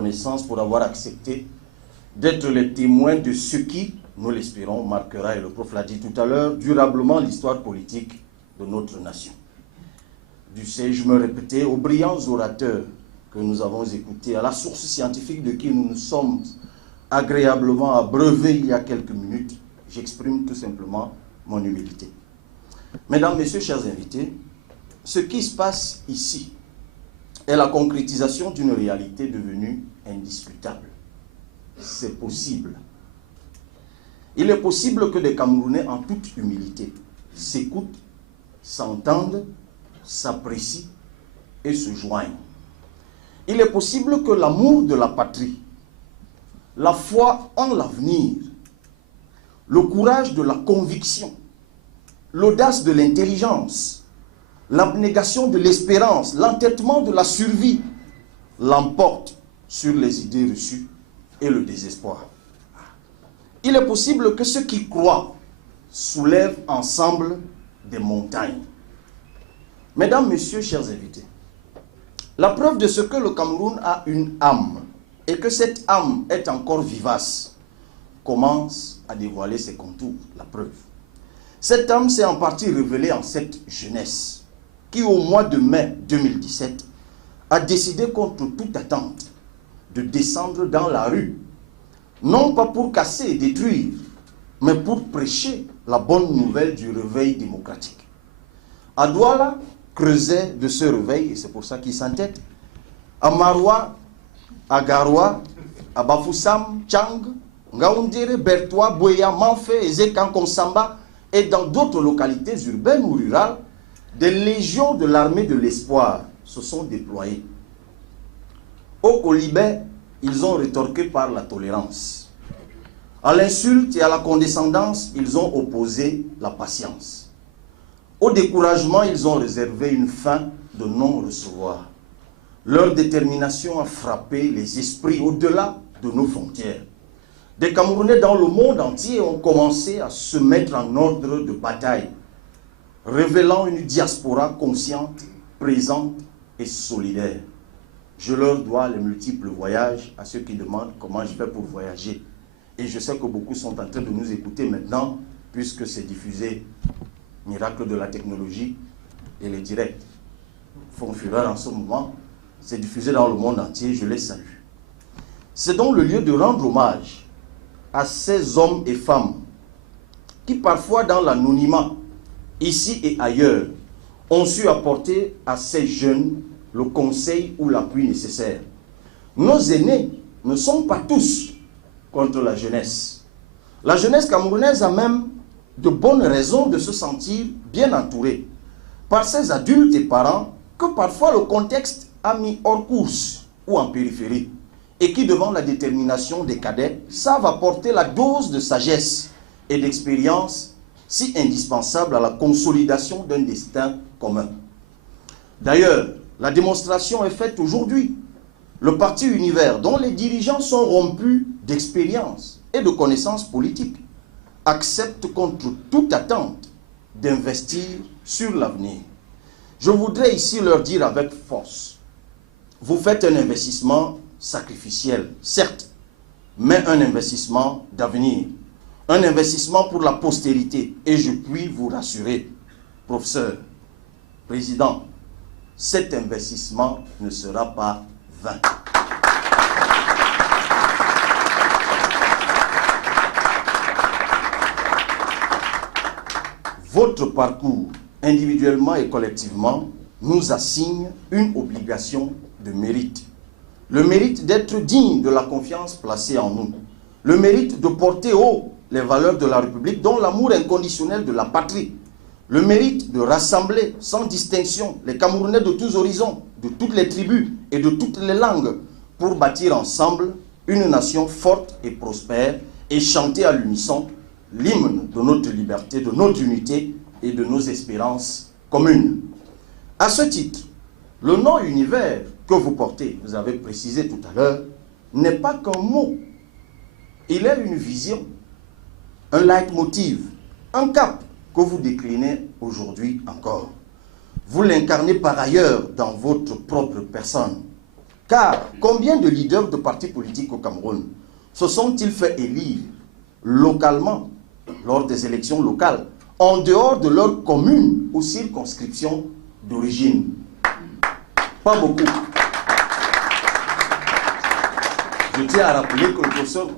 reconnaissance pour avoir accepté d'être les témoins de ce qui, nous l'espérons, marquera, et le prof l'a dit tout à l'heure, durablement l'histoire politique de notre nation. Dussé-je me répéter aux brillants orateurs que nous avons écoutés, à la source scientifique de qui nous nous sommes agréablement abreuvés il y a quelques minutes, j'exprime tout simplement mon humilité. Mesdames, Messieurs, chers invités, ce qui se passe ici est la concrétisation d'une réalité devenue indiscutable. C'est possible. Il est possible que des Camerounais, en toute humilité, s'écoutent, s'entendent, s'apprécient et se joignent. Il est possible que l'amour de la patrie, la foi en l'avenir, le courage de la conviction, l'audace de l'intelligence, l'abnégation de l'espérance, l'entêtement de la survie l'emportent sur les idées reçues et le désespoir. Il est possible que ceux qui croient soulèvent ensemble des montagnes. Mesdames, Messieurs, chers invités, la preuve de ce que le Cameroun a une âme et que cette âme est encore vivace commence à dévoiler ses contours, la preuve. Cette âme s'est en partie révélée en cette jeunesse qui, au mois de mai 2017, a décidé contre toute attente de descendre dans la rue, non pas pour casser et détruire, mais pour prêcher la bonne nouvelle du réveil démocratique. À Douala, creusait de ce réveil, et c'est pour ça qu'il s'entête, à Maroua, à Garoua, à Bafoussam, Tchang, Ngaoundéré, Bertois, Boya, Manfé, Ezekan, Konsamba, et dans d'autres localités urbaines ou rurales, des légions de l'armée de l'espoir se sont déployées. Au Colibet, ils ont rétorqué par la tolérance. À l'insulte et à la condescendance, ils ont opposé la patience. Au découragement, ils ont réservé une fin de non-recevoir. Leur détermination a frappé les esprits au-delà de nos frontières. Des Camerounais dans le monde entier ont commencé à se mettre en ordre de bataille, révélant une diaspora consciente, présente et solidaire. Je leur dois les multiples voyages à ceux qui demandent comment je fais pour voyager. Et je sais que beaucoup sont en train de nous écouter maintenant, puisque c'est diffusé. Miracle de la technologie et les directs font fureur en ce moment. C'est diffusé dans le monde entier, je les salue. C'est donc le lieu de rendre hommage à ces hommes et femmes qui parfois dans l'anonymat, ici et ailleurs, ont su apporter à ces jeunes le conseil ou l'appui nécessaire. Nos aînés ne sont pas tous contre la jeunesse. La jeunesse camerounaise a même de bonnes raisons de se sentir bien entourée par ses adultes et parents que parfois le contexte a mis hors course ou en périphérie et qui, devant la détermination des cadets, savent apporter la dose de sagesse et d'expérience si indispensable à la consolidation d'un destin commun. D'ailleurs, la démonstration est faite aujourd'hui. Le parti Univers, dont les dirigeants sont rompus d'expérience et de connaissances politiques, accepte contre toute attente d'investir sur l'avenir. Je voudrais ici leur dire avec force, vous faites un investissement sacrificiel, certes, mais un investissement d'avenir, un investissement pour la postérité. Et je puis vous rassurer, professeur, président, cet investissement ne sera pas vain. Votre parcours, individuellement et collectivement, nous assigne une obligation de mérite. Le mérite d'être digne de la confiance placée en nous. Le mérite de porter haut les valeurs de la République, dont l'amour inconditionnel de la patrie. Le mérite de rassembler sans distinction les Camerounais de tous horizons, de toutes les tribus et de toutes les langues, pour bâtir ensemble une nation forte et prospère et chanter à l'unisson l'hymne de notre liberté, de notre unité et de nos espérances communes. À ce titre, le nom Univers que vous portez, vous avez précisé tout à l'heure, n'est pas qu'un mot. Il est une vision, un leitmotiv, un cap que vous déclinez aujourd'hui encore. Vous l'incarnez par ailleurs dans votre propre personne. Car combien de leaders de partis politiques au Cameroun se sont-ils fait élire localement, lors des élections locales, en dehors de leur commune ou circonscription d'origine? Pas beaucoup. Je tiens à rappeler que le professeur